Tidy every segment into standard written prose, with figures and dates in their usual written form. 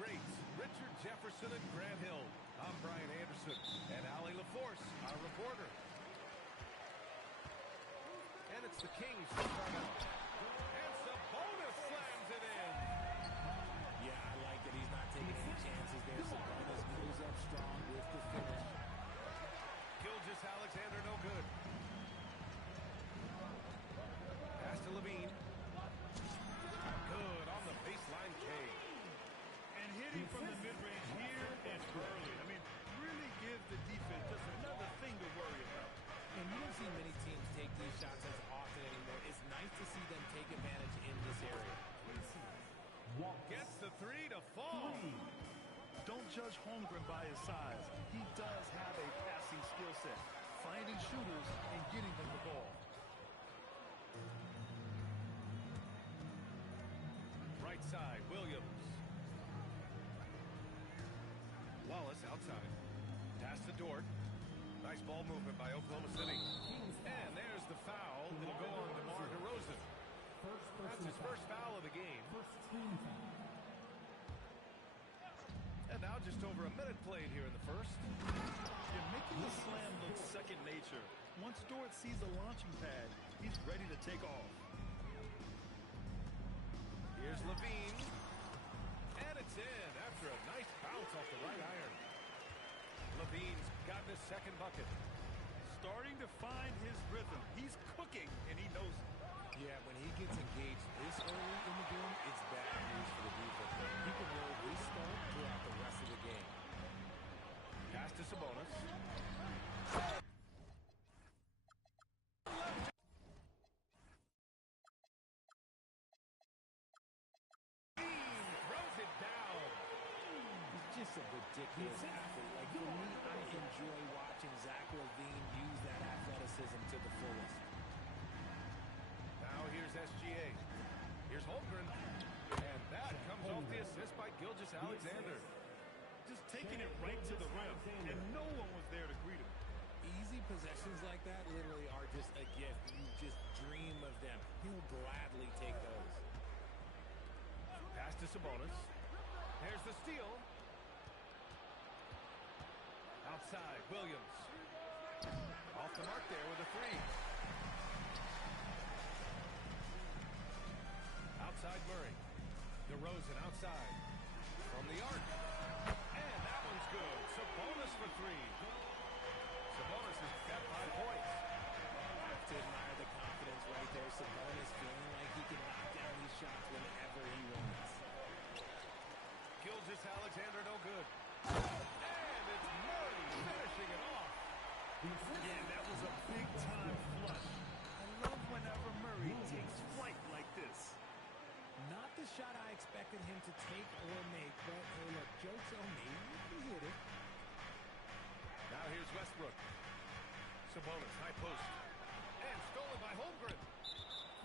greats, Richard Jefferson and Grant Hill. I'm Brian Anderson, and Ali LaForce, our reporter. And it's the Kings to start out. And Sabonis slams it in. Yeah, I like that he's not taking any chances there. Sabonis moves up strong with the finish. Gilgeous-Alexander, no good. Pass to Levine. Good on the baseline K. And hitting from the mid-range here is early. I mean, really gives the defense just another thing to worry about. And you don't see many teams take these shots as often anymore. It's nice to see them take advantage in this area. Gets the three to fall. Don't judge Holmgren by his size. He does have a passing skill set, finding shooters and getting them the ball. Right side, Williams. Wallace outside. Pass to Dort. Nice ball movement by Oklahoma City. And there's the foul. It'll go on DeMar DeRozan. That's his first foul of the game. And now just over a minute played here in the first. You're making the slam look second nature. Once Dort sees the launching pad, he's ready to take off. Here's Levine. And it's in after a nice bounce off the right iron. Levine's gotten his second bucket. Starting to find his rhythm. He's cooking, and he knows it. Yeah, when he gets engaged this early in the game, it's bad news for the defense. He can roll this start throughout the rest of the game. Pass to Sabonis. Throws it down. He's just a ridiculous athlete. Like, for me, I enjoy watching Zach LaVine use that athleticism to the fullest. Now here's SGA. Here's Holmgren. And that comes off the assist by Gilgeous-Alexander. Just taking it right to the rim, and no one was there to greet him. Easy possessions like that literally are just a gift. You just dream of them. He'll gladly take those. Pass to Sabonis. There's the steal. Outside, Williams. Off the mark there with a three. Outside Murray. DeRozan outside. From the arc. And that one's good. Sabonis for three. Sabonis has got 5 points. I have to admire the confidence right there. Sabonis feeling like he can knock down these shots whenever he wants. Gilgeous-Alexander no good. And it's Murray finishing it off. Yeah, that was a big-time flush. I love whenever Murray takes flight like this. Not the shot I expected him to take or make, but hey, look, joke's on me. He hit it. Now here's Westbrook. Sabonis, high post. And stolen by Holmgren.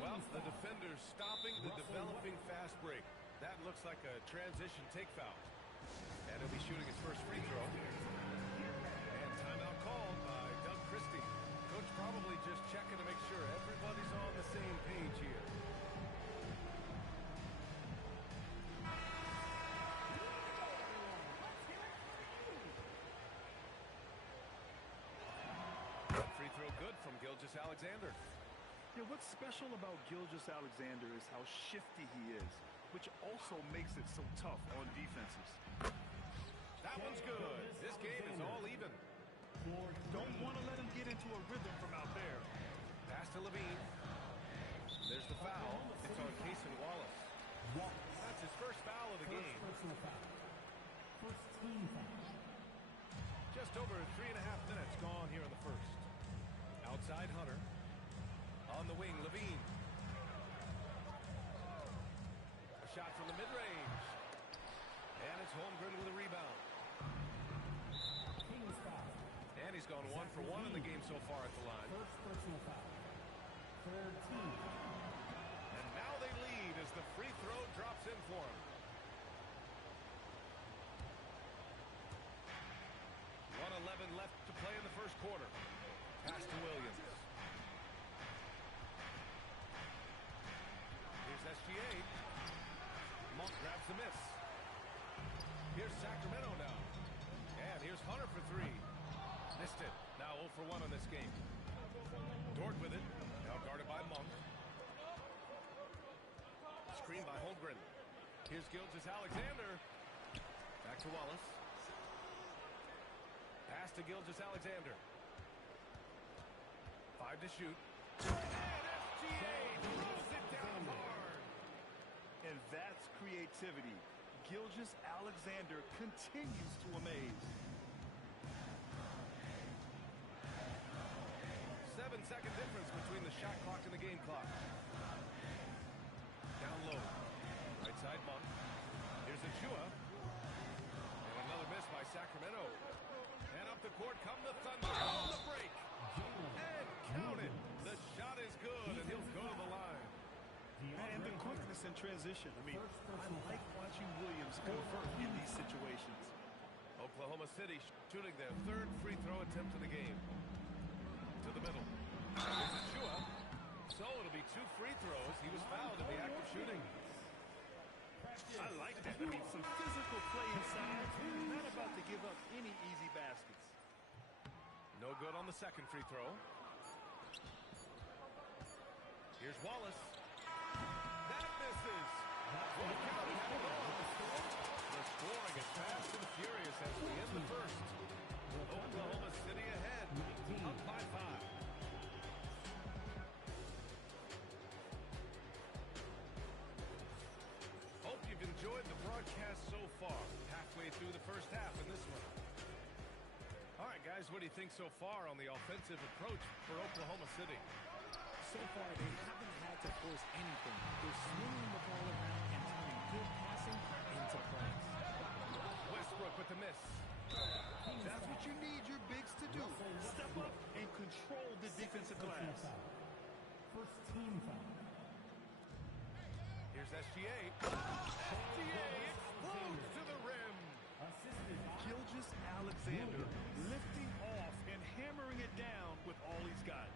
Well, the defender's stopping the developing fast break. That looks like a transition take foul. And he'll be shooting his first free throw. And timeout called by Doug Christie. Coach probably just checking to make sure everybody's on the same page here. Free throw good from Gilgeous-Alexander. Yeah, what's special about Gilgeous-Alexander is how shifty he is, which also makes it so tough on defenses. That one's good. This game is all even. Don't want to let him get into a rhythm from out there. Pass to Levine. There's the foul. It's on Cason Wallace. That's his first foul of the game. First team foul. Just over 3.5 minutes gone here in the first. Outside Hunter. On the wing, Levine. A shot from the mid-range. And it's Holmgren with a rebound. Kings foul. And he's gone 1 for 1 in the game so far at the line. First personal foul. Third team. And now they lead as the free throw drops in for him. 1:11 left to play in the first quarter. Pass to Williams. Here's SGA. Monk grabs the miss. here's Sacramento now. And here's Hunter for three. Missed it. Now 0 for 1 on this game. Dort with it. Now guarded by Monk. Screen by Holmgren. Here's Gilgeous-Alexander. Back to Wallace. Pass to Gilgeous-Alexander. 5 to shoot. And SGA throws it down hard. And that's creativity. Gilgeous-Alexander continues to amaze. 7-second difference between the shot clock and the game clock. Down low. Right side Monk. Here's Achua. And another miss by Sacramento. And up the court come the Thunder. On the break. And count it. The shot is good, and he'll go to the line. And the quickness in transition. I mean, I like watching Williams convert in these situations. Oklahoma City shooting their third free throw attempt of the game. To the middle. Here's Achua. So it'll be 2 free throws. He was fouled in the act of shooting. I like that. I mean, some physical play inside. Not about to give up any easy baskets. No good on the second free throw. Here's Wallace. That misses. One count had to go. The scoring is fast and furious as we end the first. Oklahoma City ahead. Up by 5. Hope you've enjoyed the broadcast so far. Halfway through the first half in this one. All right, guys, what do you think so far on the offensive approach for Oklahoma City? So far, they haven't had to force anything. They're swinging the ball around and turning good passing into points. Westbrook with the miss. That's what you need your bigs to do. Step up and control the defensive glass. First team foul. Here's SGA. SGA explodes to the rim. Assisted by Gilgeous-Alexander lifting off and hammering it down with all he's got.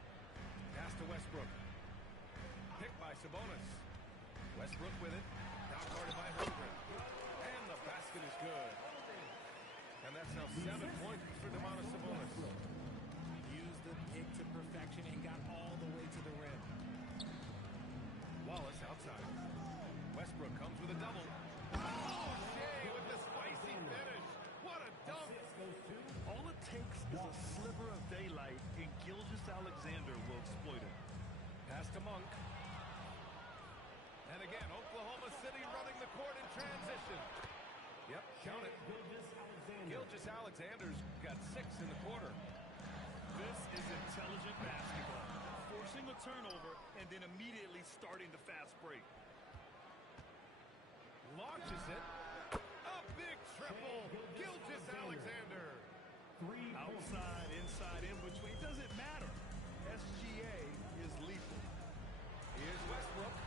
Pass to Westbrook. Picked by Sabonis. Westbrook with it. Now guarded by Holmgren. And the basket is good. And that's now 7 points for Domantas Sabonis. Used the pick to perfection and got all the way to the rim. Wallace outside. Westbrook comes with a double. Oh, Shea with the spicy finish. What a dunk. All it takes is a sliver of daylight, and Gilgeous-Alexander will exploit it. Pass to Monk. And again, Oklahoma City running the court in transition. Yep, count it. Gilgeous-Alexander's got 6 in the quarter. This is intelligent basketball. Forcing a turnover and then immediately starting the fast break. Launches it. A big triple. Gilgeous-Alexander. Outside, inside, in between. Doesn't matter. SGA is lethal. Here's Westbrook.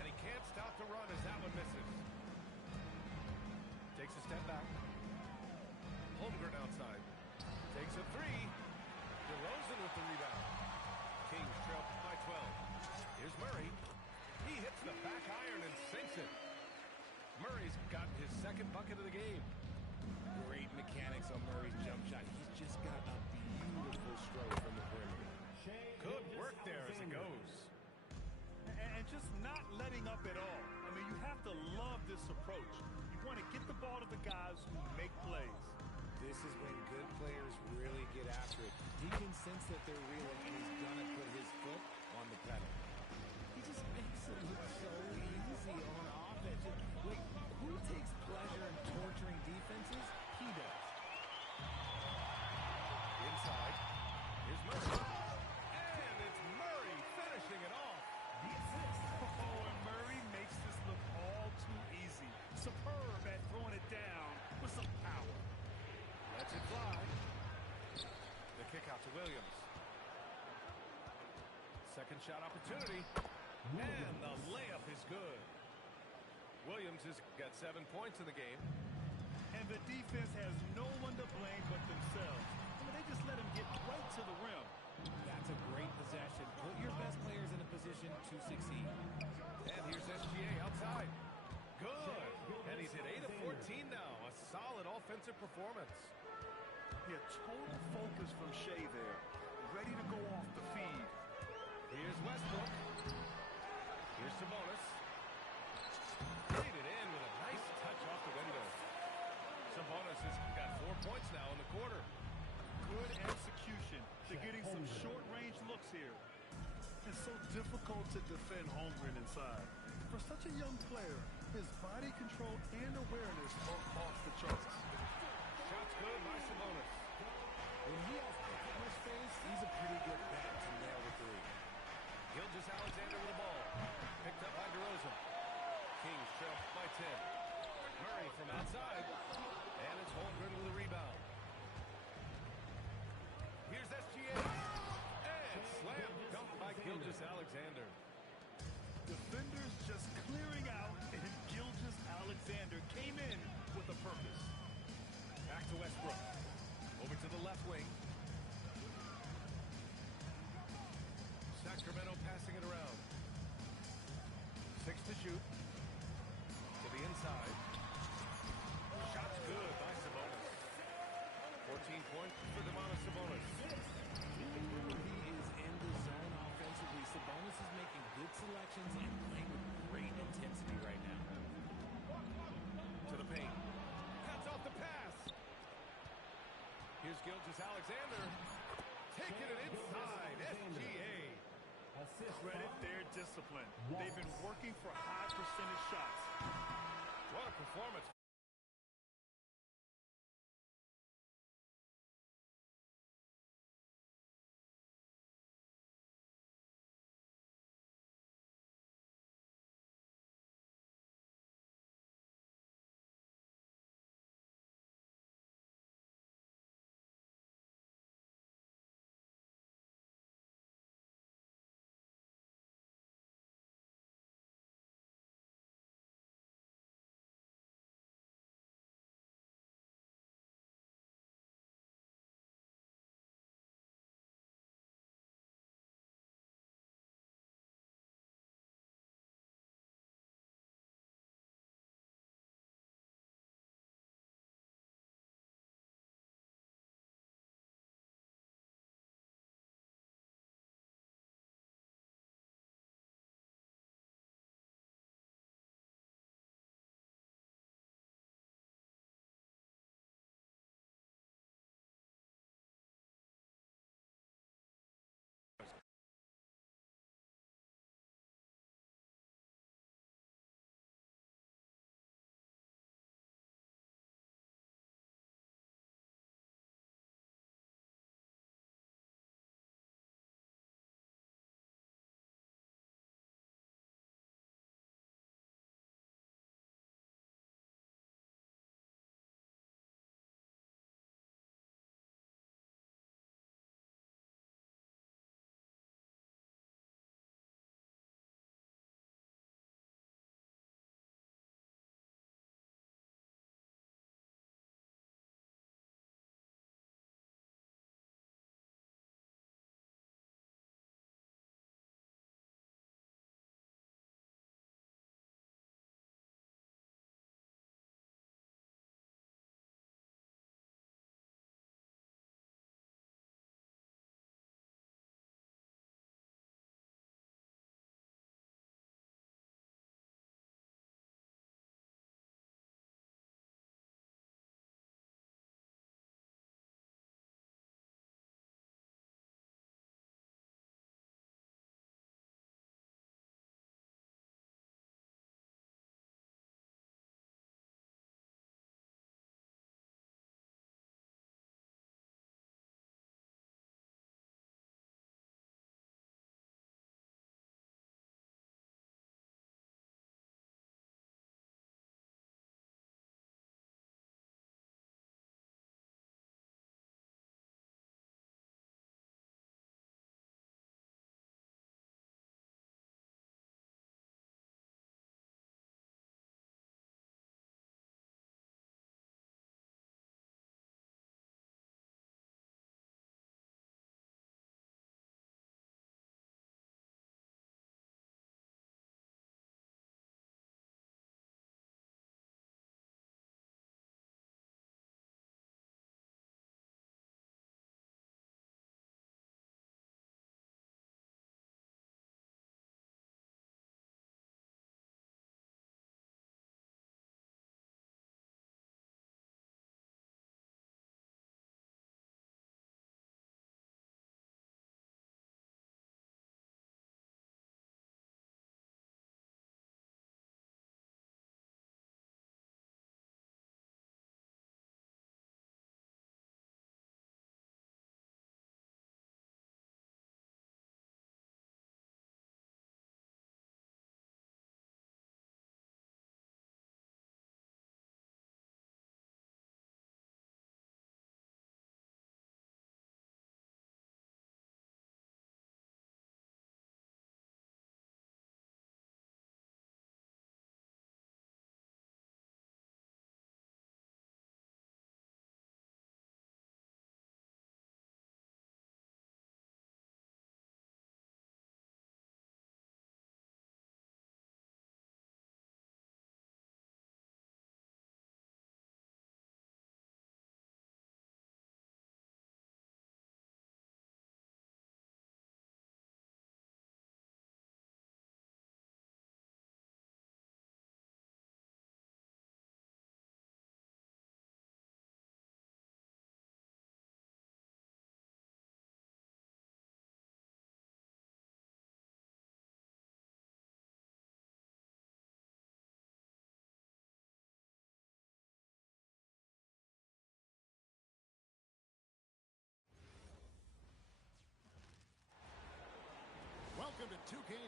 And he can't stop the run as that one misses. Takes a step back. Holmgren outside. Takes a 3. DeRozan with the rebound. Kings trail by 12. Here's Murray. He hits the back iron and sinks it. Murray's got his second bucket of the game. Great mechanics on Murray's jump shot. He's just got a beautiful stroke from the perimeter. Good work there as it goes. And just not letting up at all. I mean, you have to love this approach. You want to get the ball to the guys who make plays. This is when good players really get after it. He can sense that they're reeling, and he's going to put his foot on the pedal. He just makes it look so easy on offense. Like, who takes pleasure in torturing defenses? He does. Inside. Here's Murray. And it's Murray finishing it off. Oh, and Murray makes this look all too easy. Superb at throwing it down with some power. Lets it fly. The kick out to Williams. Second shot opportunity. And the layup is good. Williams has got 7 points in the game. And the defense has no one to blame but themselves. I mean, they just let him get right to the rim. That's a great possession. Put your best players in a position to succeed. And here's SGA outside. Good. And he's at 8 of 14 now. A offensive performance. Yeah, total focus from Shea there. Ready to go off the feed. Here's Westbrook. Here's Sabonis. Laid it in with a nice touch off the window. Sabonis has got 4 points now in the quarter. Good execution. They're getting some short-range looks here. It's so difficult to defend Holmgren inside. For such a young player, his body control and awareness are off the charts. Shots good by Sabonis. When he has corner space, he's a pretty good bet to nail the three. Gilgeous-Alexander with the ball. Picked up by DeRozan. Kings trail by 10. Murray from outside. And it's Holmgren with a rebound. Here's SGA. And slam dunk by Gilgeous-Alexander. Defenders just clearing out, and Gilgeous-Alexander came in with a purpose. Back to Westbrook. Over to the left wing. Sacramento passing it around. 6 to shoot. To the inside. Shots good by Sabonis. 14 points for Domantas Sabonis. Whenever he is in the zone offensively, Sabonis is making good selections and playing with great intensity right now. To the paint. Cuts off the pass. Here's Gilgeous-Alexander. Taking it inside. SGA. Credit their discipline. They've been working for high percentage shots. What a performance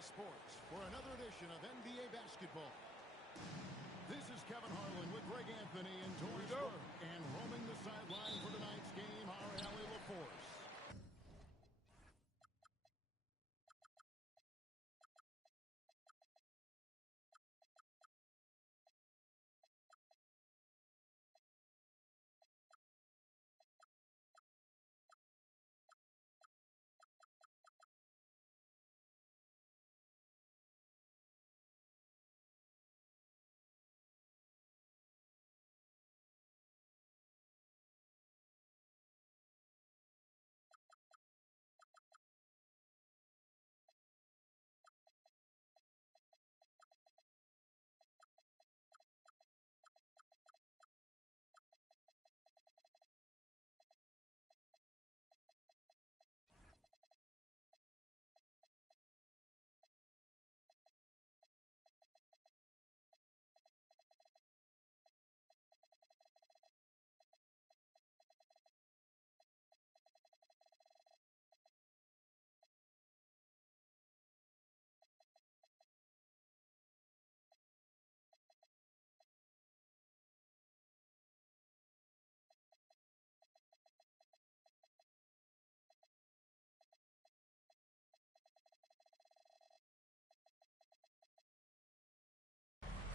Sports for another edition of NBA basketball. This is Kevin Harlan with Greg Anthony in Torresburg. And roaming the sideline for tonight's game, our Allie LaForce.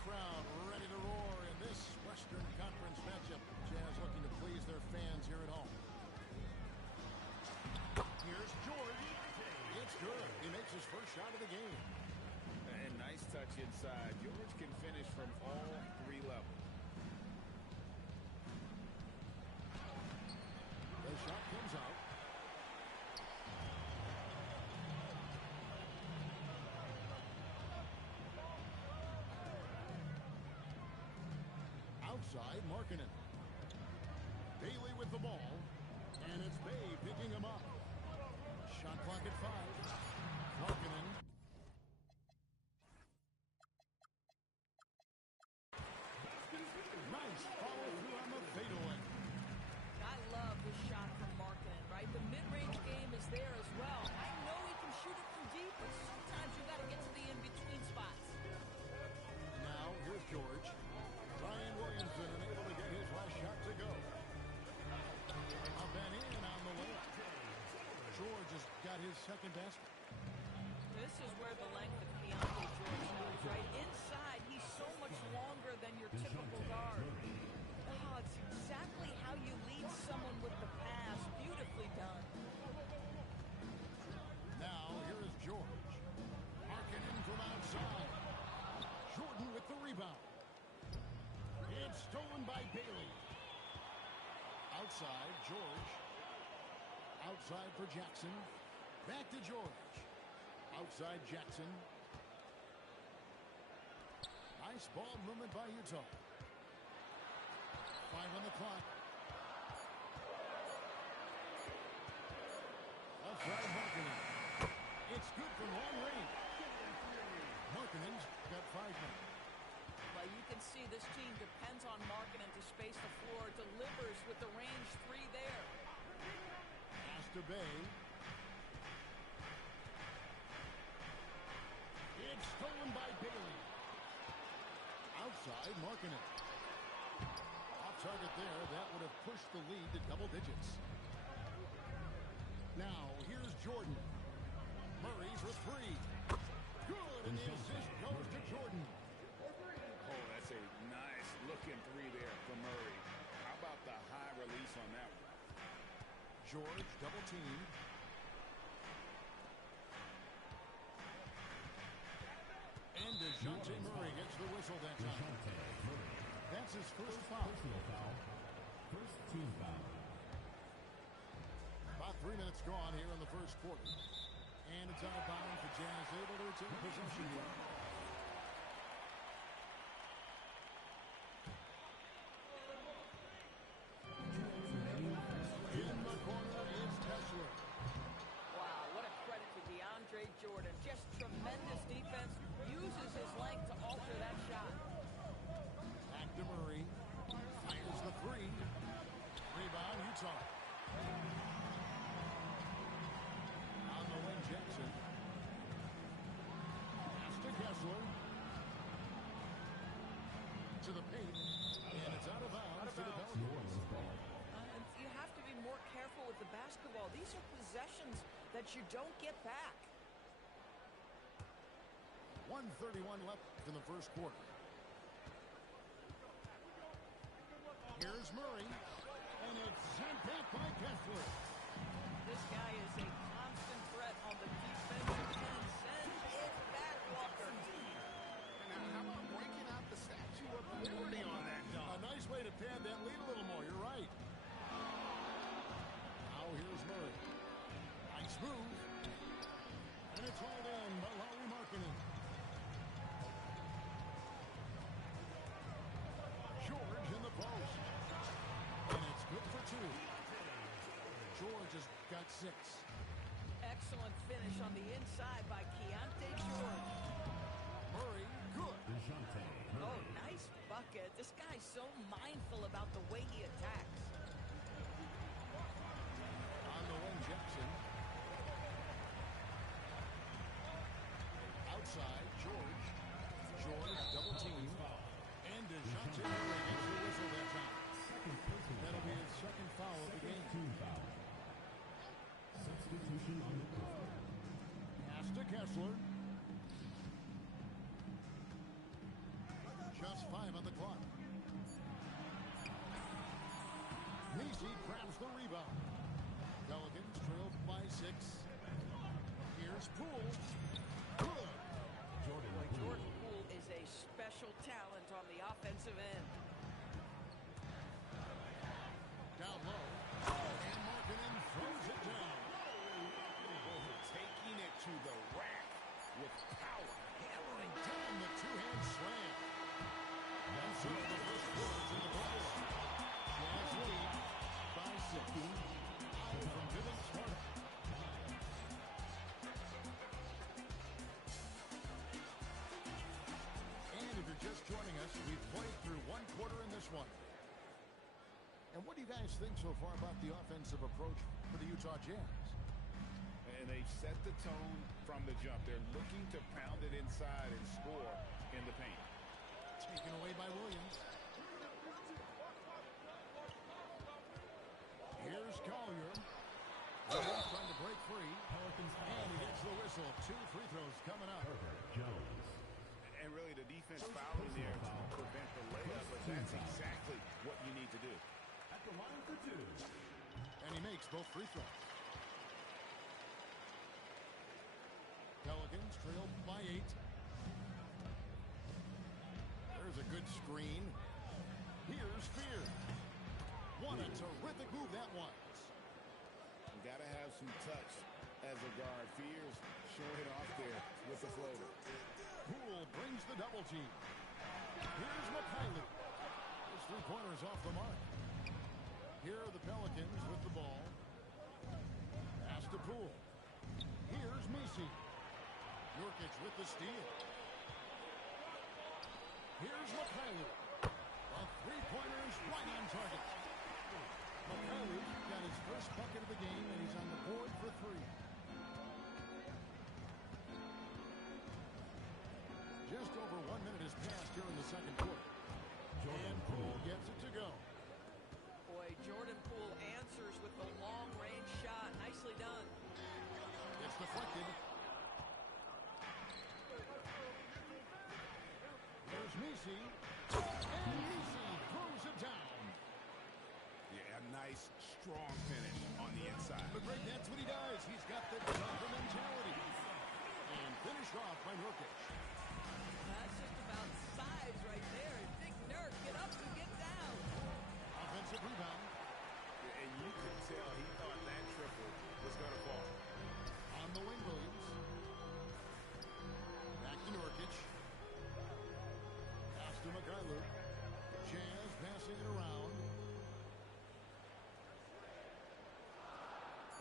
Crowd ready to roar in this Western Conference matchup. Jazz looking to please their fans here at home. Here's George. It's good. He makes his first shot of the game. And nice touch inside. George can finish from all three levels. The shot comes out. Outside, Markkanen. Bailey with the ball. And it's Bay picking him up. Shot clock at 5. Markkanen. Nice follow through on the fadeaway. I love this shot from Markkanen, right? The mid-range game is there as well. I know he can shoot it from deep, but sometimes you got to get to the in-between spots. Now, here's George. Ryan Williamson unable to get his last shot to go. Up and in on the layup. George has got his second basket. This is where the length of Keontae George moves, right? Inside, he's so much longer than your typical guard. Oh, it's exactly how you lead someone with the pass. Beautifully done. Now, here is George. Markkanen from outside. Jordan with the rebound. It's stolen by Bailey. Outside, George. Outside for Jackson. Back to George. Outside Jackson. Nice ball movement by Utah. 5 on the clock. Outside Markkanen. It's good from long range. Markkanen's got 5 now. Well, you can see this team depends on Markkanen to space the floor, delivers with the range 3 there. Pass to Bay. It's stolen by Bailey. Outside, Markkanen. Off target there. That would have pushed the lead to double digits. Now, here's Jordan. Murray for 3. Good, and the assist goes to Jordan. Oh, that's a nice looking 3 there for Murray. How about the high release on that one? George double teamed. And DeJounte Murray gets the whistle that time. That's his first foul. First team foul. About 3 minutes gone here in the first quarter. And it's out of bounds. The Jazz able to retain possession here. In the corner is Kessler. Wow, what a credit to DeAndre Jordan. Just tremendous defense. Uses his length to alter that shot. Back to Murray. Fires the 3. Rebound, Utah. On the wing, Jackson. possessions that you don't get back. 1:31 left in the first quarter. Here's Murray, and it's sent back by Kessler. This guy is a constant threat on the defensive end. Sends it back, Walker. And how about breaking out the Statue of Liberty on that A dunk? nice way to pad that lead a little more. You're right. Now here's Murray. Nice move. And it's hauled in by Lauri Markkanen. George in the post. And it's good for two. George has got 6. Excellent finish on the inside by Keontae George. Murray, good. DeJounte Oh, Murray. nice bucket. This guy's so mindful about the way he attacks. On the wing, Jackson. Outside, George. George double team. And DeJounte Murray gets the whistle that time. That'll be his second foul of the game. 2 foul. Substitution on the court. Pass to Kessler. Just 5 on the clock. Messi grabs the rebound. Pelicans trail by 6. Here's Poole. Good. Jordan Poole is a special talent on the offensive end. Down low. And Markkanen throws it down. Taking it to the rack with power. Hammering down the two-hand slam. And so the first quarter's in the books. Jazz lead by 6. Out from Vivint Smart. And if you're just joining us, we've played through one quarter in this one. And what do you guys think so far about the offensive approach for the Utah Jazz? And they've set the tone from the jump. They're looking to pound it inside and score in the paint. Taken away by Williams. Here's Collier. Williams trying to break free. And he gets the whistle. 2 free throws coming up. Jones. And really the defense fouling there to prevent the layup, but that's exactly what you need to do. At the line for 2. And he makes both free throws. Pelicans trail by 8. There's a good screen. Here's Fear. What a terrific move that was. You got to have some touch as a guard. Fears showing it off there with the floater. Poole brings the double team. Here's McKinley. His three-pointer's off the mark. Here are the Pelicans with the ball. Pass to Poole. Here's Messi. Nurkic with the steal. Here's McKinley. A three-pointer is right on target. McKinley got his first bucket of the game, and he's on the board for 3. Just over 1 minute has passed here in the second quarter. And Poole gets it to go. Boy, Jordan Poole answers with the long-range shot. Nicely done. It's deflected. There's Messi. And Messi throws it down. Yeah, a nice, strong finish on the inside. But Greg, that's what he does. He's got the jumper mentality. And finished off by Nurkic. That's just about size right there. Big Nurk, get up and get down. Offensive rebound. Yeah, and you could tell he thought that triple was going to fall. On the wing, Williams. Back to Nurkic. Pass to McKinley. Jazz passing it around.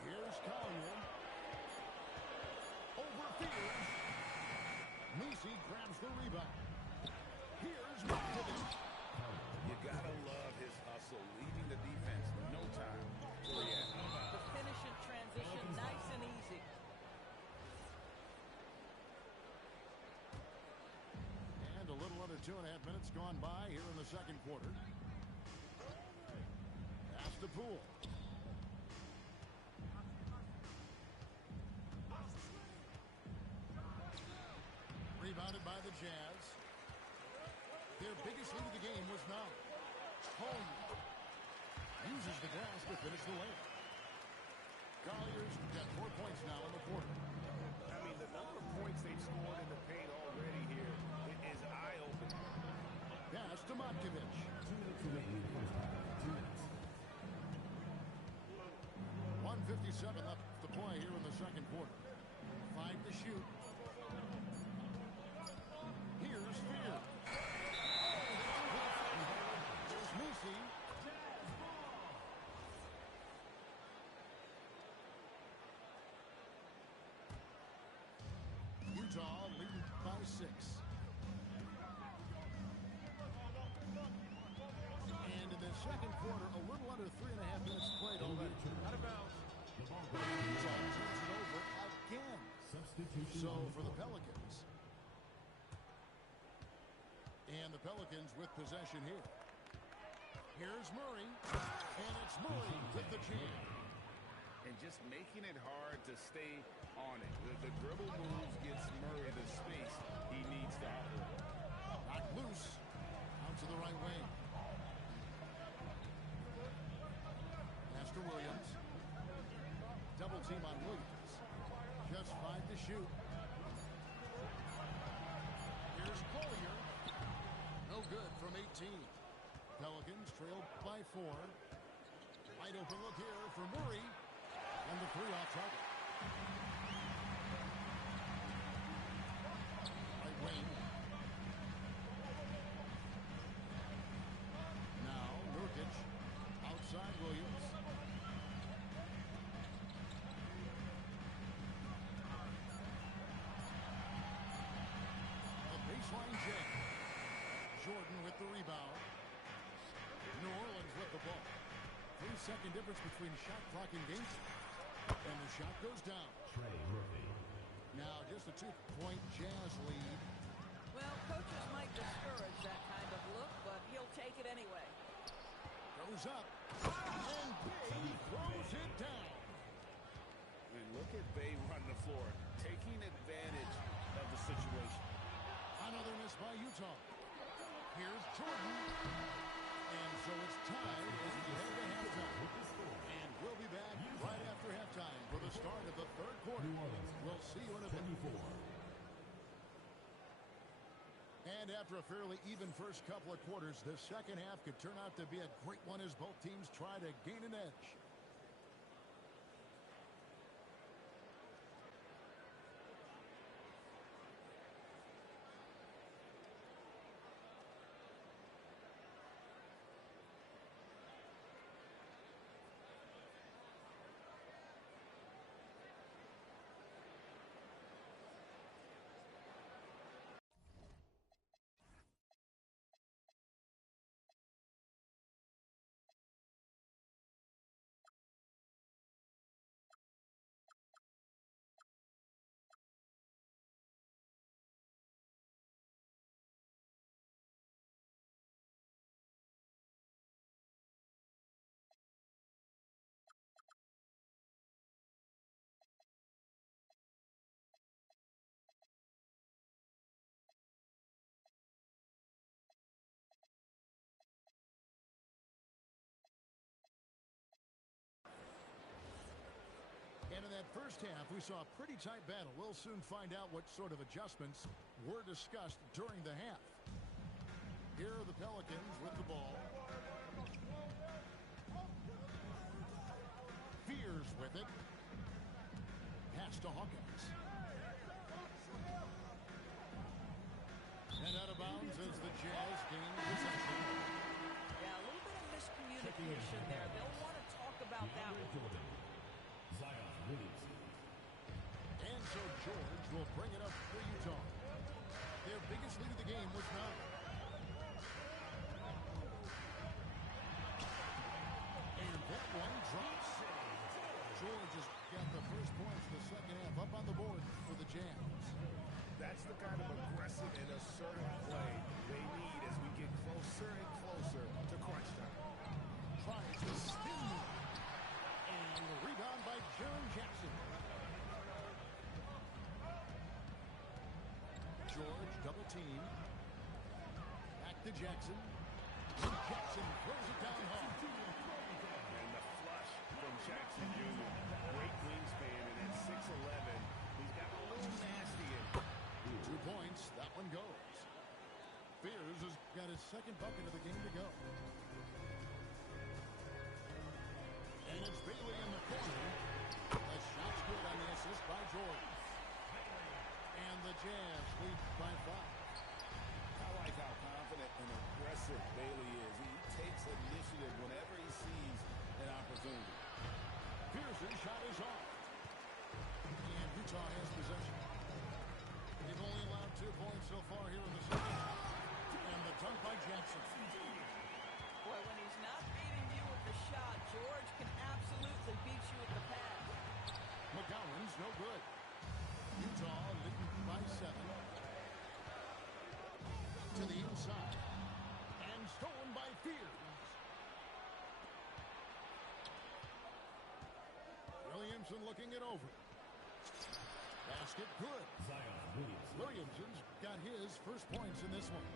Here's Collier. Over Fears. Messi grabs the rebound. Here's Markkanen. You got to love his hustle, leading the defense. No time to react. The finish in transition, nice and easy. And a little under 2.5 minutes gone by here in the second quarter. Pass to Poole. Jazz. Their biggest lead of the game was now. Collier uses the glass to finish the layup. Collier's got 4 points now in the quarter. I mean, the number of points they've scored in the paint already here is eye-opening. Pass to Matkovic. 2 minutes remaining in the first half. 2 minutes. 1:57 left to play here in the second quarter. 5 to shoot. Here's Fear. Here's Misi. Utah leading by 6. And in the second quarter, a little under 3.5 minutes played already. Out of bounds. The ball goes Utah turns it over again. substitution. So on the for the floor. Pelicans. And the Pelicans with possession here. Here's Murray. And it's Murray with the jam. And just making it hard to stay on it. The dribble moves gets Murray the space he needs to operate. Knocked loose. Out to the right wing. Pass to Williams. Double team on Williams. Just 5 to shoot. Here's Collier. No good from 18. Pelicans trail by 4. Wide open look here for Murray. And the 3 off target. Right wing. Now Nurkic. Outside Williams. A baseline jam. Jordan with the rebound. New Orleans with the ball. 3-second difference between shot clock and game time. And the shot goes down. Trey Murphy. Now just a 2-point Jazz lead. Well, coaches might discourage that kind of look, but he'll take it anyway. Goes up. And Bay throws it down. And look at Bay run the floor, taking advantage of the situation. Another miss by Utah. Here's Jordan. And so it's tied as we head to halftime. And we'll be back right after halftime for the start of the third quarter. New Orleans. We'll see you in a bit. 24. And after a fairly even first couple of quarters, the second half could turn out to be a great one as both teams try to gain an edge. And in that first half, we saw a pretty tight battle. We'll soon find out what sort of adjustments were discussed during the half. Here are the Pelicans with the ball. Fears with it. Pass to Hawkins. And out of bounds as the Jazz gain possession. Yeah, a little bit of miscommunication there. They'll want to talk about that one. Jordan. Zion Williamson. And so George will bring it up for Utah. Their biggest lead of the game was 9. And that one drops. George has got the first points of the second half up on the board for the Jazz. That's the kind of aggressive and assertive play they need as we get closer and closer to crunch time. Tries to spin move. And the rebound by Jaren Jackson. George double team. to Jackson. Jackson throws it down hard. And the flush from Jackson Jr. Great wingspan, and at 6'11", he's got a little nasty in it. 2 points. That one goes. Fears has got his second bucket of the game to go. And it's Bailey in the corner. The shot's good on the assist by Jordan. And the Jazz lead by 5. I like how confident and aggressive Bailey is. He takes initiative whenever he sees an opportunity. Pierce's shot is off. And Utah has possession. They've only allowed 2 points so far here in the second half. And the dunk by Jackson. Boy, when he's not beating you with the shot, George can absolutely beat you with the pass. McGowan's no good. Utah leading by 7. To the inside. And stolen by Fears. Williamson looking it over. Basket good. Zion Williamson. Williamson's got his first points in this one.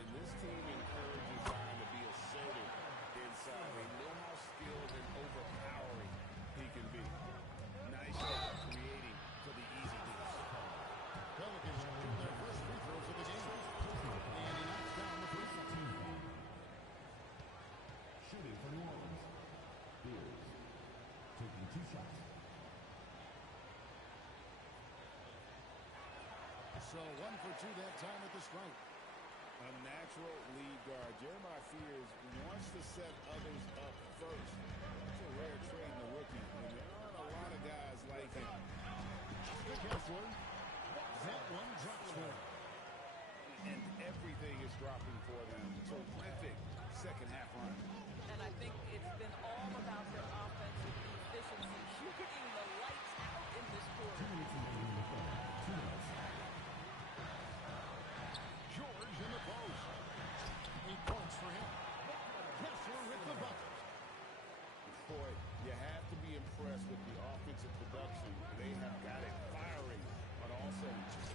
And this team encourages Zion to be assertive inside. They know how skilled and overpowering he can be. Nice job creating for the easy deuce. Pelicans shoot their first free throws of the game. And he knocks down the first one. Shooting for New Orleans. Beers taking 2 shots. So 1 for 2 that time at the stripe. A natural lead guard. Jeremiah Fears wants to set others up first. It's a rare trait in a rookie, and there aren't a lot of guys like him. The Kessler. That one drops for him. And everything is dropping for them. Terrific second half run. And I think it's been all about their offensive efficiency, shooting the lights out in this quarter. 2 minutes remaining in the quarter. 2 minutes. George in the post. 8 points for him. Kessler with the bucket. Boy, you have to be impressed with the offensive production. They have got it firing on all cylinders.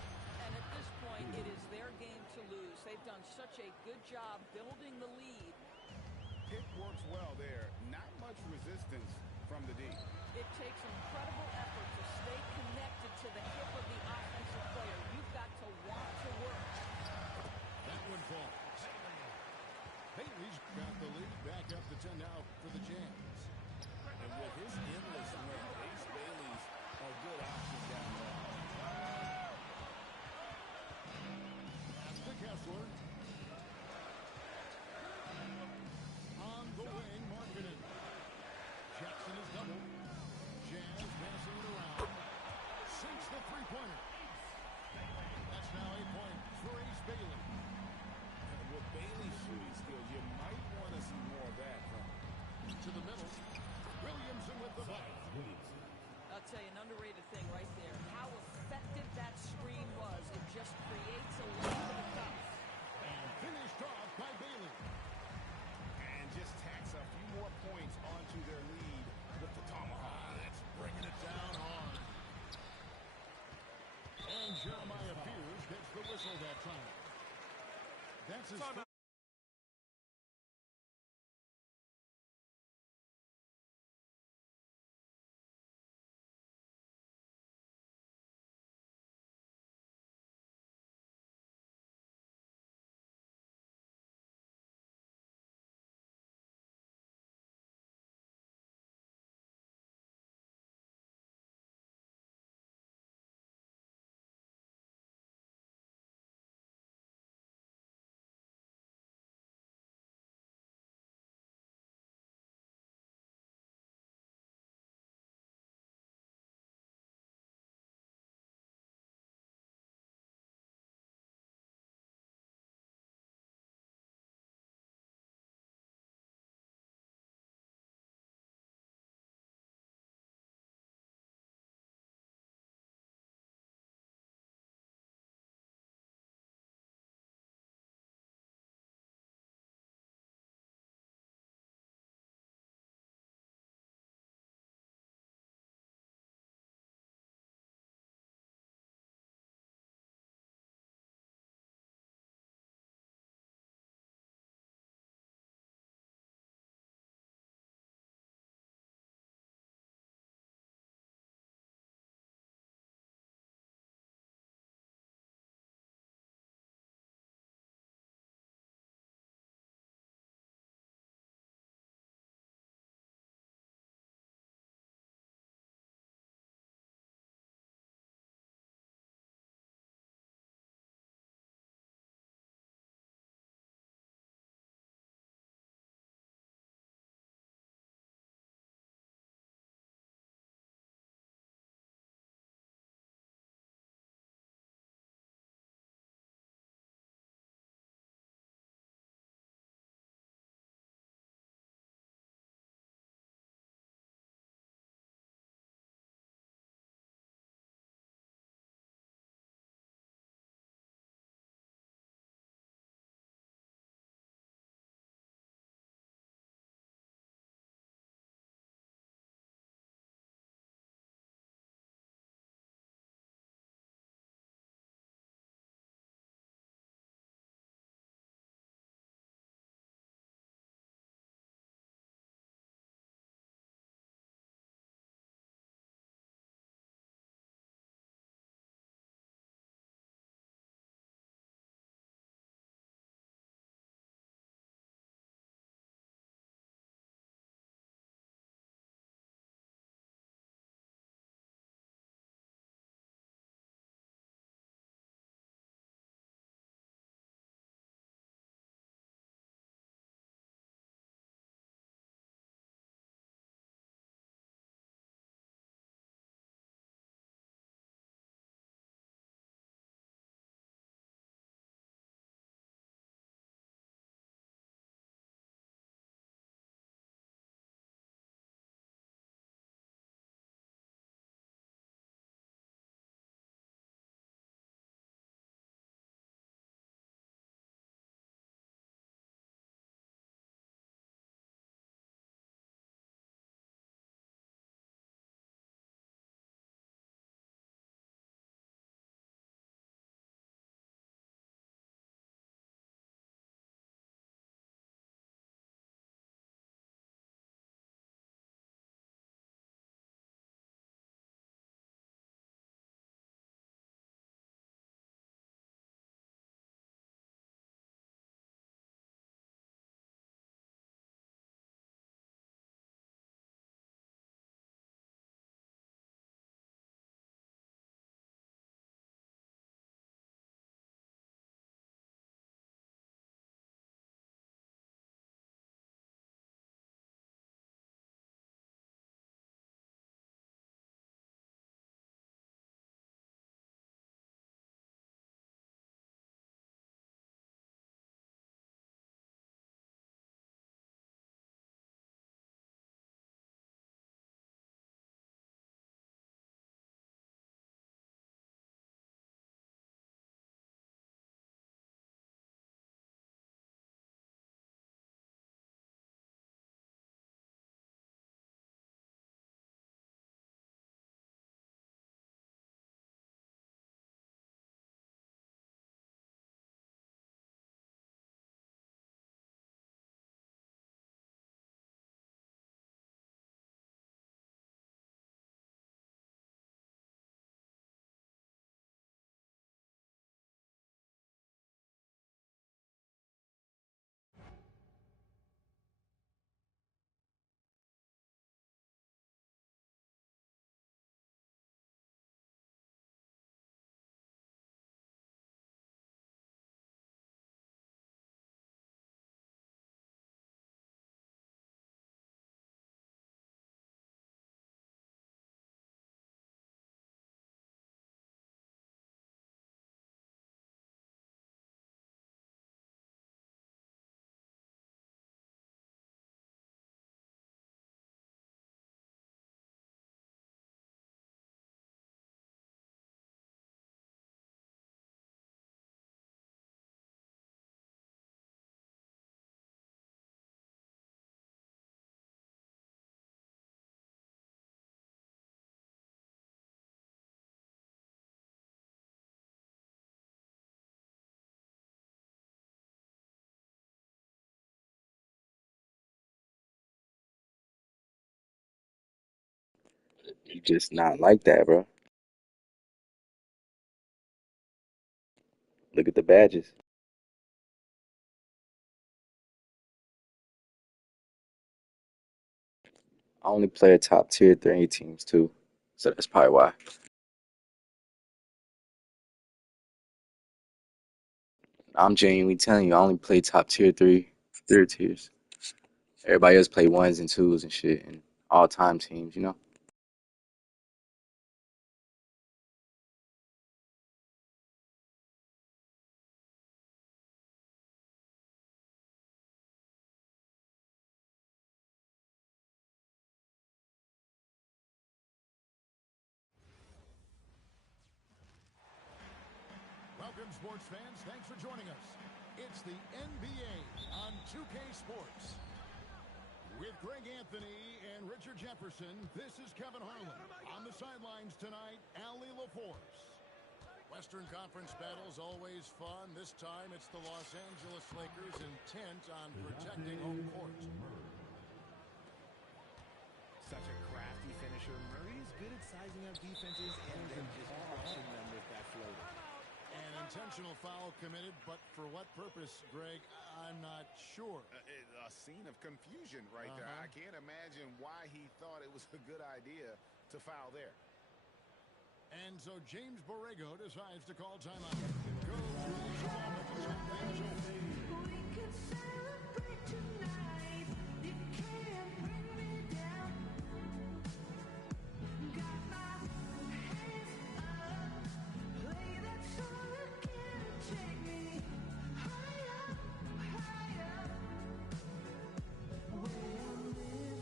And at this point, it is their game to lose. They've done such a good job building the lead. Pick works well there. Not much resistance from the D. It takes incredible effort to stay connected to the hip of the offensive player. You've got to want to work. That one falls. Bailey's got the lead back up to 10 now for the Jazz. And with his endless length, Ace Bailey's a good option down there. Pass to Kessler. On the wing, Markkinen. Jackson is double. Jazz passing it around. Sinks the three-pointer. That's now 8 points for Ace Bailey. And with Bailey's shooting skills, you might want to see more of that from him. To the middle. Williamson with the bucket. Williamson. I'll tell you, an underrated thing right there. How effective that screen was. It just creates a lane to the cup. And finished off by Bailey. And just tacks a few more points onto their lead with the tomahawk. That's bringing it down hard. And Jeremiah Fears gets the whistle that time. That's his first. just not like that, bro. Look at the badges. I only play a top tier 3 teams too, so that's probably why. I'm genuinely telling you, I only play top tier 3 tiers. Everybody else play ones and twos and shit, and all time teams, you know. Welcome, sports fans. Thanks for joining us. It's the NBA on 2K Sports. With Greg Anthony and Richard Jefferson, this is Kevin Harlan. On the sidelines tonight, Allie LaForce. Western Conference battles always fun. This time it's the Los Angeles Lakers intent on protecting home court. Such a crafty finisher. Murray is good at sizing up defenses and then just crushing them with that floater. An intentional foul committed, but for what purpose, Greg, I'm not sure. A scene of confusion right there. I can't imagine why he thought it was a good idea to foul there. And so James Borrego decides to call timeout. Go rules along with the top things open. We can celebrate tonight. You can't bring me down. Got my hands up. Play that song again. Take me higher, higher. Where I'm living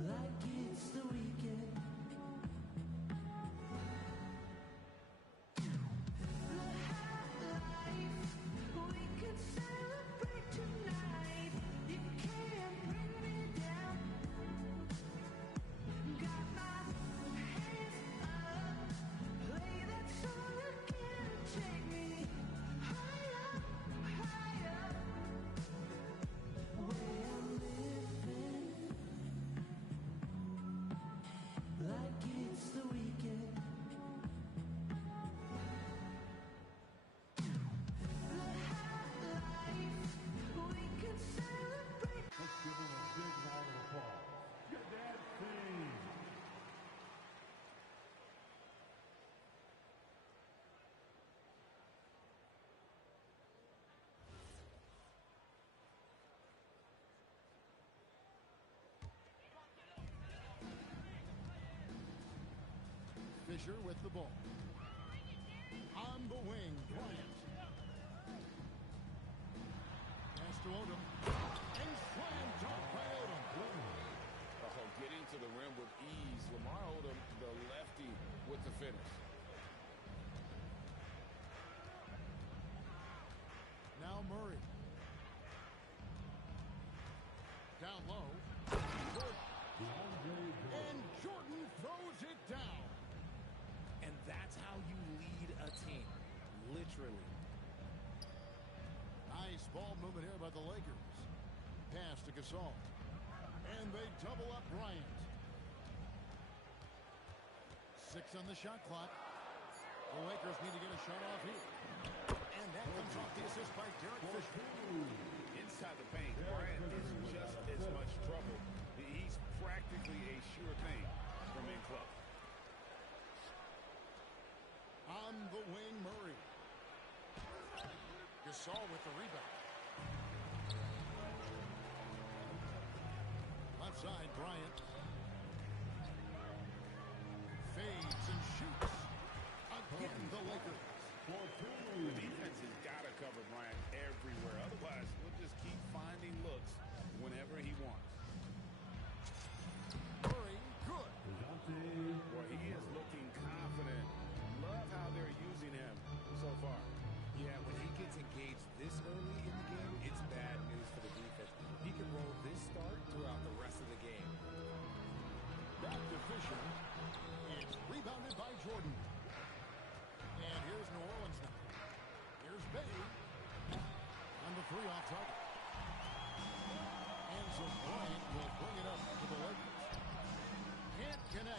like it's the weekend. We can celebrate tonight. You can't bring me down. Got my hands up. Play that song again. Take me higher, higher. Where I'm living like it's the weekend. We can celebrate. Let's give him a big round of applause. Your dad sings. Fisher with the ball. On the wing, Bryant. Pass to Odom. And slam dunk by Odom. Oh, getting to the rim with ease. Lamar Odom, the lefty, with the finish. Now Murray. Down low. And Jordan throws it down. And that's how you lead a team. Literally. Nice ball movement here by the Lakers. Pass to Gasol. And they double up Bryant. 6 on the shot clock. The Lakers need to get a shot off here. And that comes off the assist by Derek Fisher. Inside the paint, Bryant is just as much trouble. He's practically a sure thing from in close. On the wing, Murray. Gasol with the rebound. Left side, Bryant. Fades and shoots. Again, the Lakers. The defense has got to cover Bryant everywhere. Otherwise, he'll just keep finding looks whenever he wants. Murray, good. Boy, he is looking confident. Love how they're using him so far. Yeah, when he gets engaged this early in the game, it's bad news for the defense. He can roll this start throughout the rest of the game. Back to Fisher. It's rebounded by Jordan. And here's New Orleans now. Here's Bay. On the 3 off target. And so Bryant will bring it up to the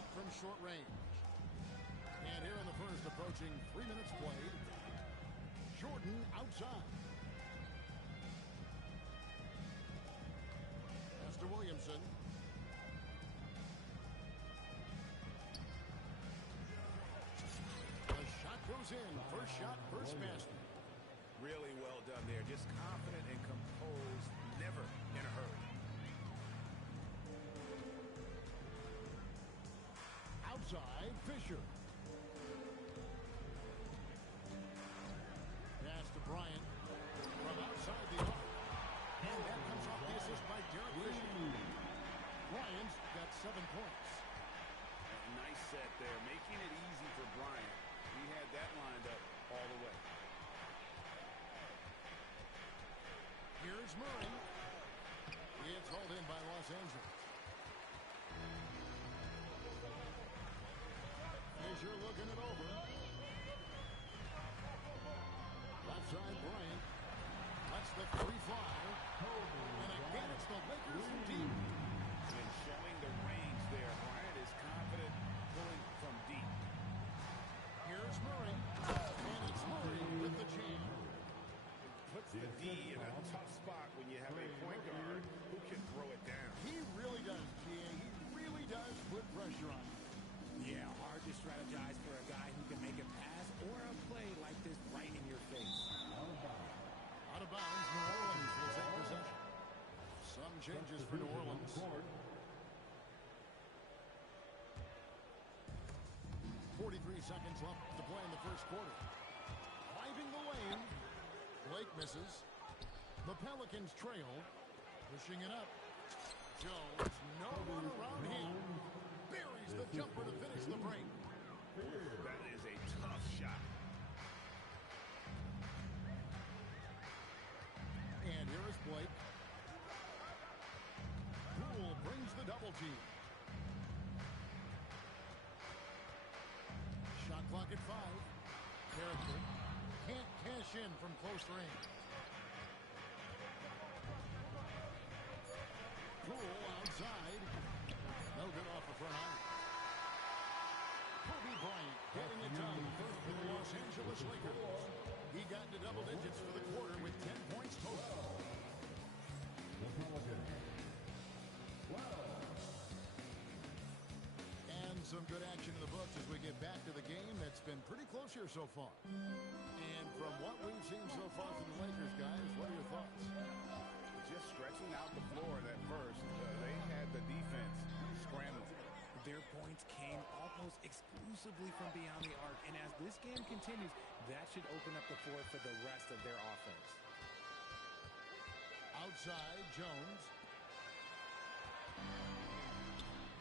back from short range. And here in the first, approaching 3 minutes played. Jordan outside. Pass to Williamson. The shot goes in. First shot, first basket. Really well done there. Just confident and composed, never in a hurry. Outside, Fisher. Pass to Bryant. From outside the arc. And that comes off the assist by Derek Fisher. Bryant's got 7 points. Nice set there, making it easy for Bryant. He had that lined up all the way. Here's Murray. It's hauled in by Los Angeles. Fisher looking it over. Left side, Bryant. Lets the three fly. And again, it's the Lakers from deep. And showing the range there, Bryant is confident pulling from deep. Here's Murray. And it's Murray with the jam. Puts the D in a tough spot when you have a point guard who can throw it down. He really does, GA. He really does put pressure on him. Yeah, hard to strategize for a guy who can make a pass or a play like this right in your face. Out of bounds, New Orleans will take possession. Some changes for New Orleans. 43 seconds left to play in the first quarter. Driving the lane. Blake misses. The Pelicans trail. Pushing it up. Jones, no one around him. Buries the jumper to finish the break. That is a tough shot. And here is Blake. Poole brings the double team. Shot clock at 5. Character can't cash in from close range. Poole outside. No good off the front iron. Kobe Bryant getting it done for the Los Angeles Lakers. He got into double digits for the quarter with 10 points total. And some good action in the books as we get back to the game that's been pretty close here so far. And from what we've seen so far from the Lakers, guys, what are your thoughts? Just stretching out the floor at first. They had the defense scrambling. Their points came almost exclusively from beyond the arc, and as this game continues, that should open up the floor for the rest of their offense. Outside, Jones.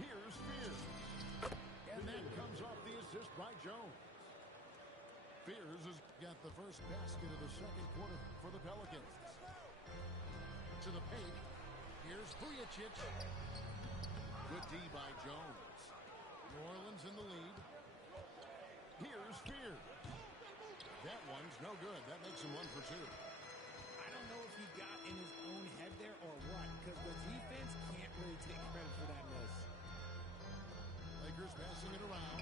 Here's Fears. And that comes off the assist by Jones. Fears has got the first basket of the second quarter for the Pelicans. To the paint. Here's Vujacic. Good D by Jones. New Orleans in the lead. Here's Fears. That one's no good. That makes him 1 for 2. I don't know if he got in his own head there or what, because the defense can't really take credit for that miss. Lakers passing it around.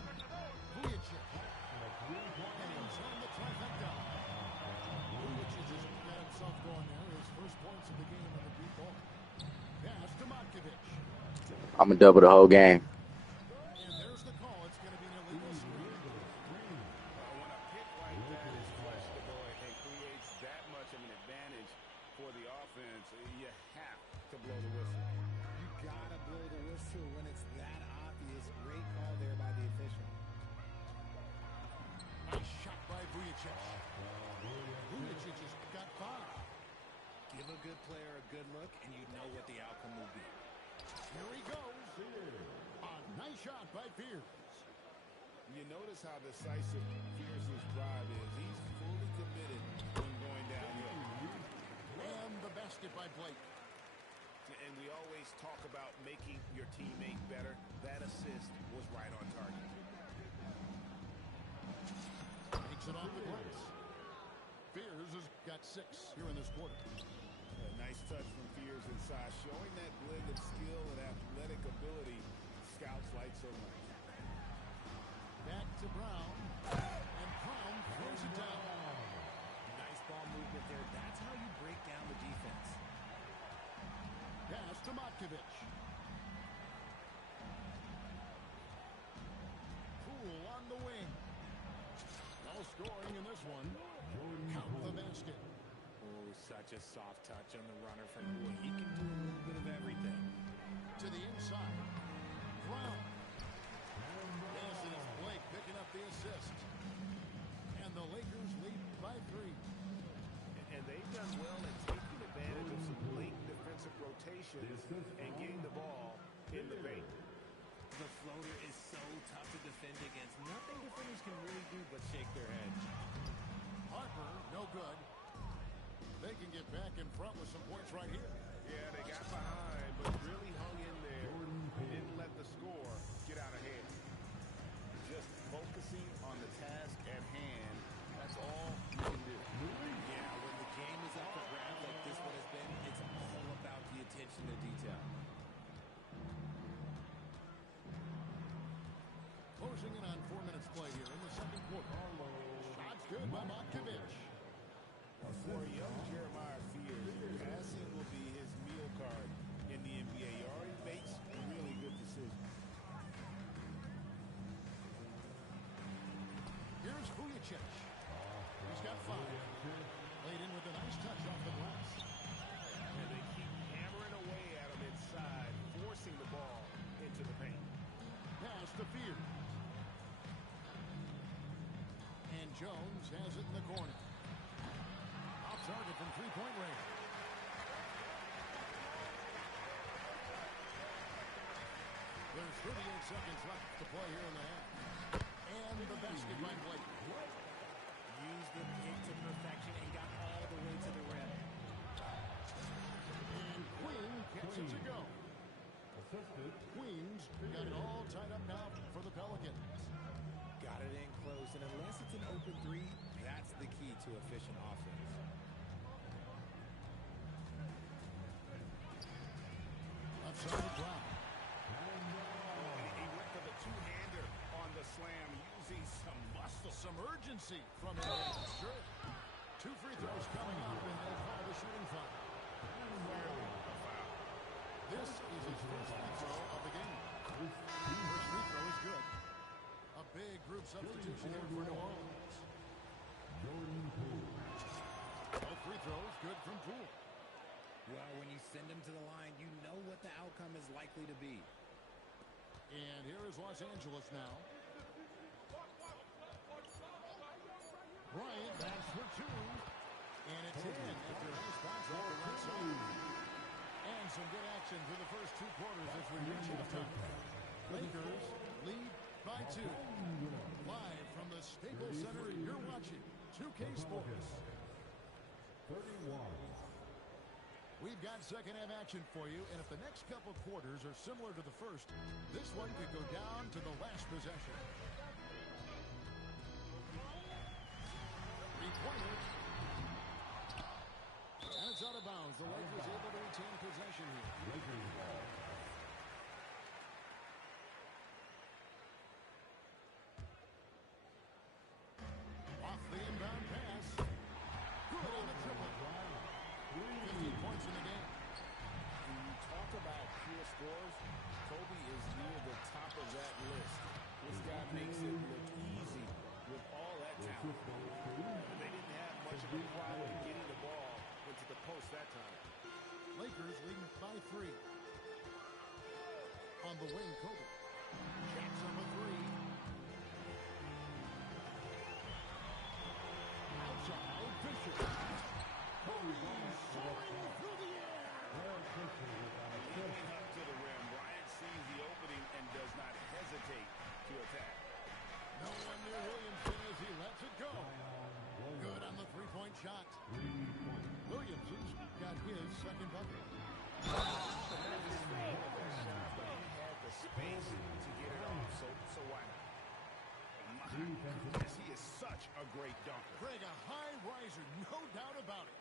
Vujacic. And he's on the trifecta. Vujacic has got himself going there. His first points of the game on the deep ball. Pass to Matkovic. I'm going to double the whole game. And there's the call. It's going to be an illegal screen. When a pick like that is questionable and creates that much of an advantage for the offense, you have to blow the whistle. You gotta blow the whistle when it's that obvious. Great call there by the official. Nice shot by Vujacic. Vujacic has got 5. Give a good player a good look, and you know what the outcome will be. Here he goes. A nice shot by Fears. You notice how decisive Pierce's drive is. He's fully committed when going downhill. And the basket by Blake. And we always talk about making your teammate better. That assist was right on target. Takes it off the glass. Fears has got 6 here in this quarter. A nice touch from Fears inside, showing that blend of skill and athletic ability scouts like so much. Back to Brown. And Brown throws it down. Nice ball movement there. That's how you break down the defense. Pass to Matkovic. Poole on the wing. No scoring in this one. Count the basket. Oh, such a soft touch on the runner from Poole. He can do a little bit of everything. To the inside. Brown. Yes, and it's Blake picking up the assist. And the Lakers lead by 3. And they've done well in taking advantage of some late defensive rotations and getting the ball in the paint. The floater is so tough to defend against. Nothing defenders can really do but shake their heads. Harper, no good. They can get back in front with some points right here. Yeah, they got behind, but really hung in there. Didn't let the score get out of hand. Just focusing on the task at hand. That's all you can do. Yeah, when the game is up for grabs like this one has been, it's all about the attention to detail. Closing in on 4 minutes play here in the second quarter. Shot good by Matkovic. For a young Jeremiah Fears, passing will be his meal card in the NBA. He already makes really good decisions. Here's Vujicic. He's got 5. Laid in with a nice touch off the glass. And they keep hammering away at him inside, forcing the ball into the paint. Pass to Fears. And Jones has it in the corner. Off target from three-point range. There's 38 seconds left to play here in the half. And the basket by Blake. Used the pick to perfection and got all the way to the rim. And Queen gets it to go. Queens got it all tied up now for the Pelicans. Got it in close, and unless it's an open 3, that's the key to efficient offense. Left side of Brown. He went for the two-hander on the slam, using some muscle. Some urgency from him. Sure. 2 free throws coming up, and they call the shooting foul. This is his first free throw of the game. First free throw is good. A big group substitution here for New Orleans. Both free throws good from Poole. Well, when you send them to the line, you know what the outcome is likely to be. And here is Los Angeles now. Bryant backs for 2. And it's in after a nice bounce off the right side. And some good action through the first 2 quarters as we reach halftime. Lakers lead by 2. Live from the Staples Center, you're watching 2K Sports. 31. We've got second half action for you, and if the next couple quarters are similar to the first, this one could go down to the last possession. 3-pointer. And it's out of bounds. The Lakers able to retain possession here. Off the inbound pass. Good on the triple. 15 points in the game. When you talk about pure scores, Kobe is near the top of that list. This guy makes it look easy with all that talent. They didn't have much of a problem getting the ball into the post that time. Lakers leading by 3. On the wing, Kobe. Jackson with 3. Outside, Fisher. Kobe soaring through the air. Leading up to the rim, Bryant sees the opening and does not hesitate to attack. No one near Williamson as he lets it go. Good on the 3-point shot. Williamson's got his second bucket. He had the space to get it off, so why not? My goodness, he is such a great dunker. Greg, a high riser, no doubt about it.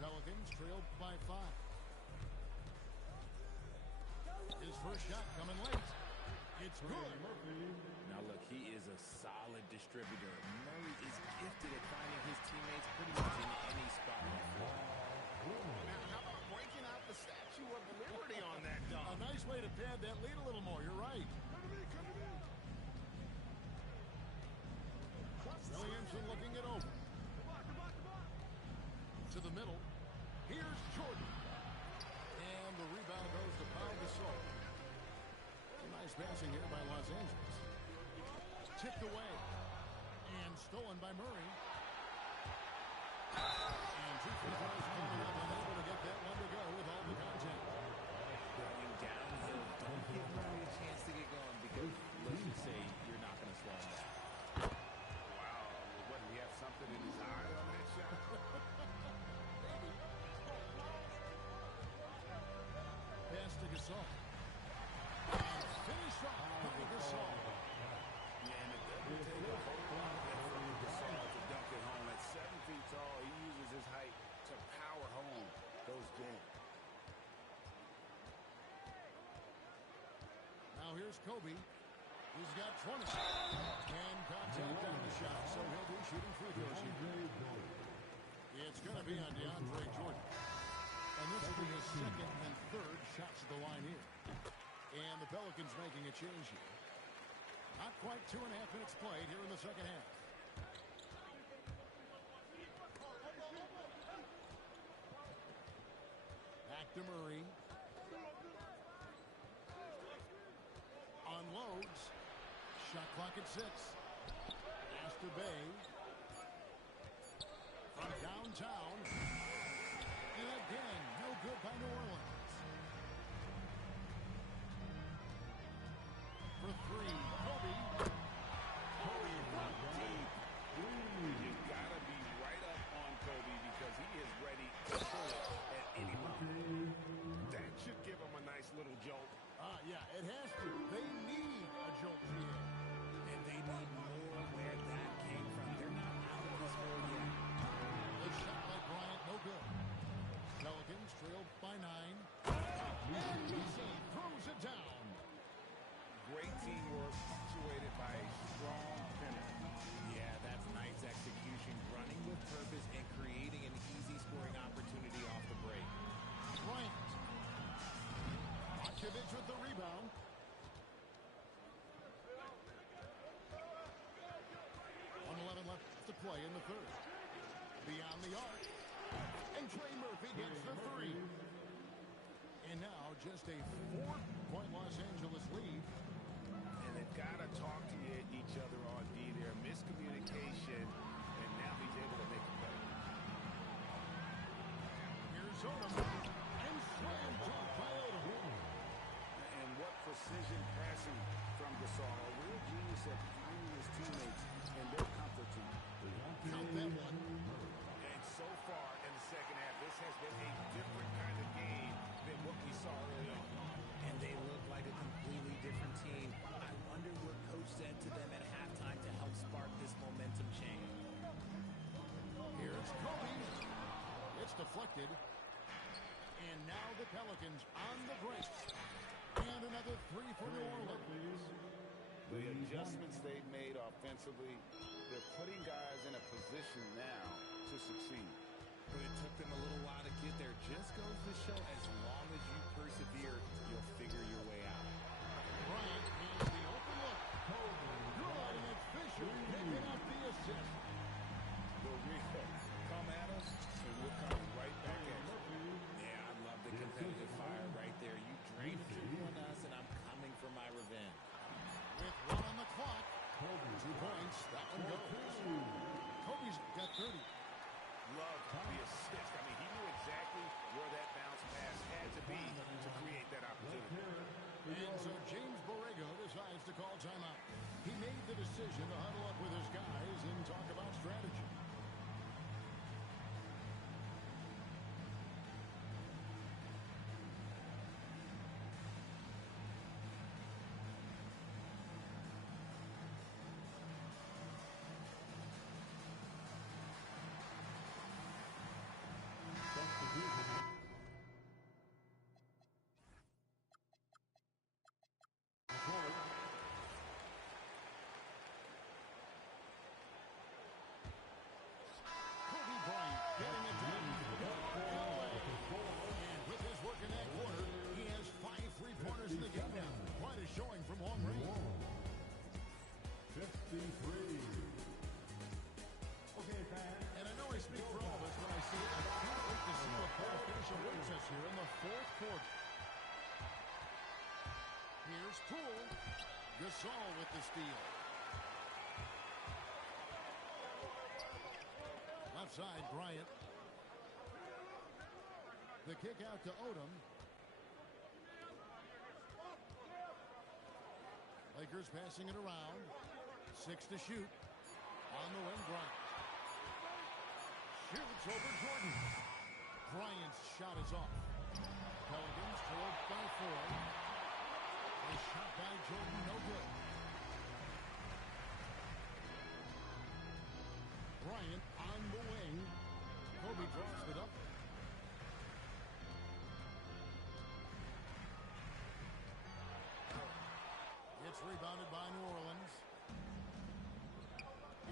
Pelicans trailed by 5. His first shot coming late. It's good. Now, look, he is a solid distributor. Murray is gifted at finding his teammates pretty much in any spot. Now, how about breaking out the Statue of Liberty on that A dunk? nice way to pad that lead a little more. You're right. Williamson looking it over. To the middle. Here's Jordan. And the rebound goes to Pau Gasol. Nice passing here by Los Angeles. Tipped away. And stolen by Murray. And two free throws coming up. Unable to get that one to go with all the contact. Going downhill. Don't give Murray a chance to get going because, let's just say, you're not going to slow him down. Wow, what, did he have something in his eye on that shot? Pass to Gasol. And finish off by Gasol. Yeah, and it doesn't take a whole lot of effort for Gasol to dunk it home. At 7 feet tall, he uses his height to power home those jams. Now here's Kobe. He's got 20. And contact on the shot, so he'll be shooting free throws here. It's going to be on DeAndre Jordan. And this will be his second and third shots at the line here. And the Pelicans making a change here. Not quite 2.5 minutes played here in the second half. Back to Murray. Unloads. Shot clock at 6. Pass to Bay. From downtown. And again, no good by New Orleans. For 3, Kobe. Kobe from deep. You gotta be right up on Kobe because he is ready to pull it at any moment. That should give him a nice little jolt. Yeah, it has to. They need a jolt here. And they need more where that came from. They're not out of this hole yet. A shot by Bryant, no good. Pelicans trailed by 9. And Messi throws it down. Great teamwork punctuated by a strong finish. Yeah, that's nice execution. Running with purpose and creating an easy scoring opportunity off the break. Bryant. Vucevic with the rebound. 1:11 left to play in the third. Beyond the arc. And Trey Murphy gets the 3. And now just a 4-point Los Angeles lead. And they've got to talk to each other on D there. Miscommunication, and now he's able to make a play. Here's Odom. And slam dunk by Odom. And what precision passing from Gasol. A real genius at finding his teammates and their comfort zone. Count that one. And so far in the second half, this has been a different kind of game than what we saw early on. And they look like a completely different team. I wonder what coach said to them at halftime to help spark this momentum change. Here's Kobe. It's deflected. And now the Pelicans on the break. And another 3 for New Orleans. The adjustments they've made offensively, they're putting guys in a position now to succeed. But it took them a little while to get there. Just goes to show as long as you persevere, you'll figure your way out. Bryant has the open look. Good, and it's Fisher picking up the assist. The real come at us, and we're coming right back at you. Yeah, I love the competitive fire right there. You drained it on us, and I'm coming for my revenge. With 1 on the clock. 2 points. That one goes. Kobe's got 30. Love the assist. I mean, he knew exactly where that bounce pass had to be to create that opportunity. And so James Borrego decides to call timeout. He made the decision to huddle up with his guys and talk about strategy. Gasol with the steal. Left side, Bryant. The kick out to Odom. Lakers passing it around. 6 to shoot. On the wing, Bryant. Shoots over Jordan. Bryant's shot is off. Pelicans trailed by 4. A shot by Jordan, no good. Bryant on the wing. Kobe draws it up. It's rebounded by New Orleans.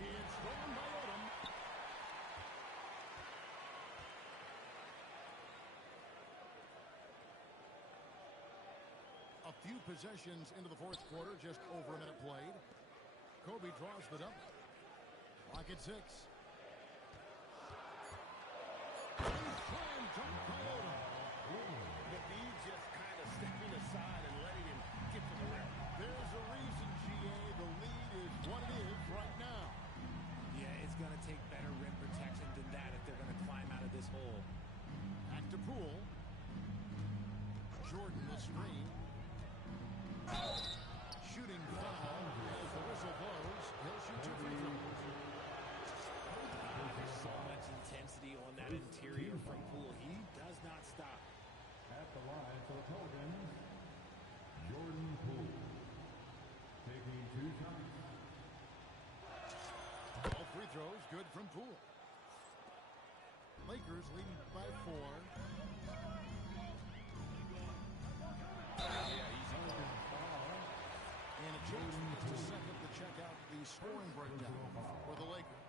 It's stolen by Odom. A few possessions into the fourth quarter, just over a minute played. Kobe draws the double. Clock at 6. Slam dunk by Odom. The D just kind of stepping aside and letting him get to the rim. There's a reason, GA. The lead is what it is right now. Yeah, it's going to take better rim protection than that if they're going to climb out of this hole. Back to Poole. Jordan will screen. Shooting foul as the whistle blows. He'll shoot 2 free throws. There's so much intensity on that interior from Poole. He does not stop. At the line for the Pelicans, Jordan Poole. Taking 2 shots. All free throws good from Poole. Lakers leading by 4. And a chance for just a second to check out the scoring breakdown for the Lakers.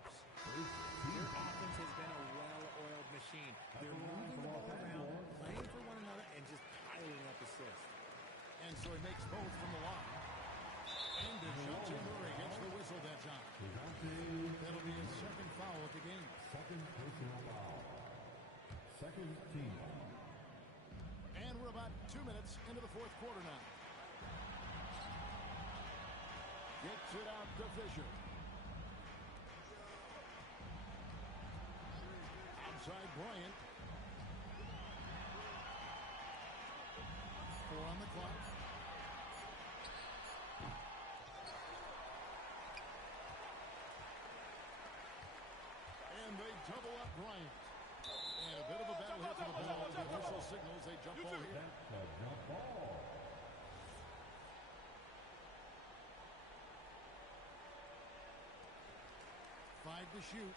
Their offense has been a well-oiled machine. They're moving the ball around, playing for one another, and just piling up assists. And so he makes both from the line. And DeJounte Murray gets the whistle that time. That'll be his second foul of the game. Second personal foul. Second team foul. And we're about 2 minutes into the fourth quarter now. Gets it out to Fisher. Outside Bryant. 4 on the clock. And they double up Bryant. And a bit of a battle here for the ball. The official signals a jump ball here. That's a jump ball. 5 to shoot.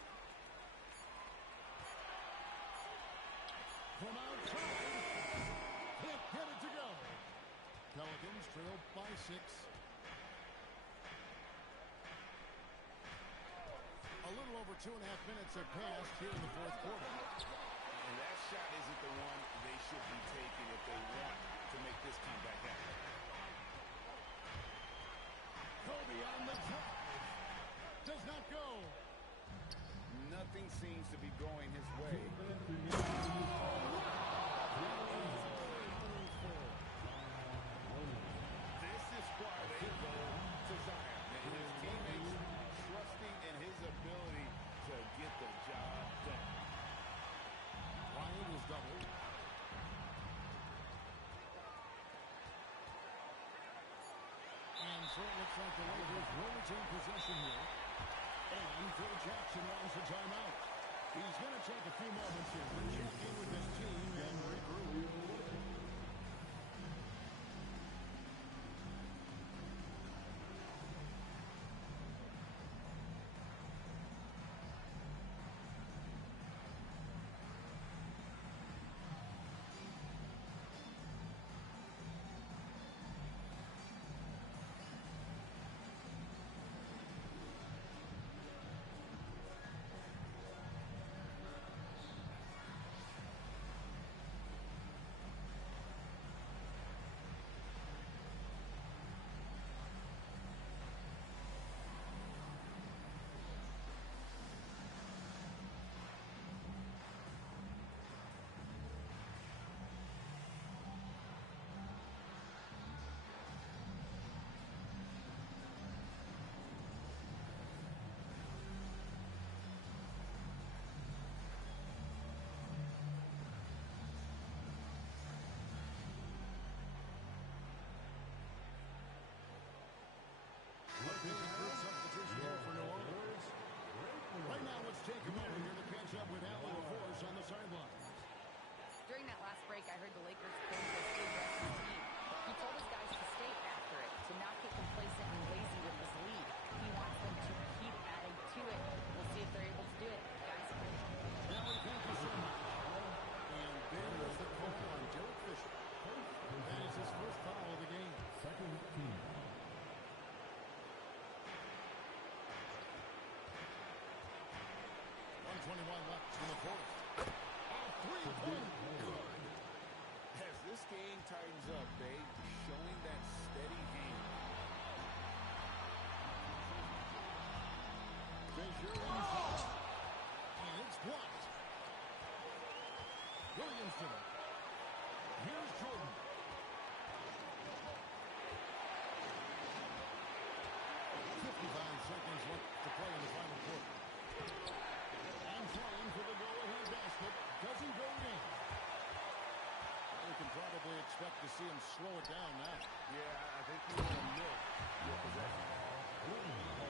From outside. Can't get it to go. Pelicans trail by 6. A little over 2.5 minutes have passed here in the fourth quarter. And that shot isn't the one they should be taking if they want to make this comeback happen. Kobe on the top. Does not go. Nothing seems to be going his way. This is why they go to Zion. And his teammates trusting in his ability to get the job done. Bryant is doubled. And so it looks like the Lakers will retain possession here. And Phil Jackson wants a timeout. He's going to take a few moments here to check in with his team and regroup. fourth. A three-point. Good. As this game tightens up, Babe, showing that steady hand. Fisher inside. And it's blocked. Williamson. Here's Jordan. 55 seconds left to play in the final quarter. And trying for the go-ahead basket. Doesn't go in. We can probably expect to see him slow it down now. Yeah, I think you want to milk your possession.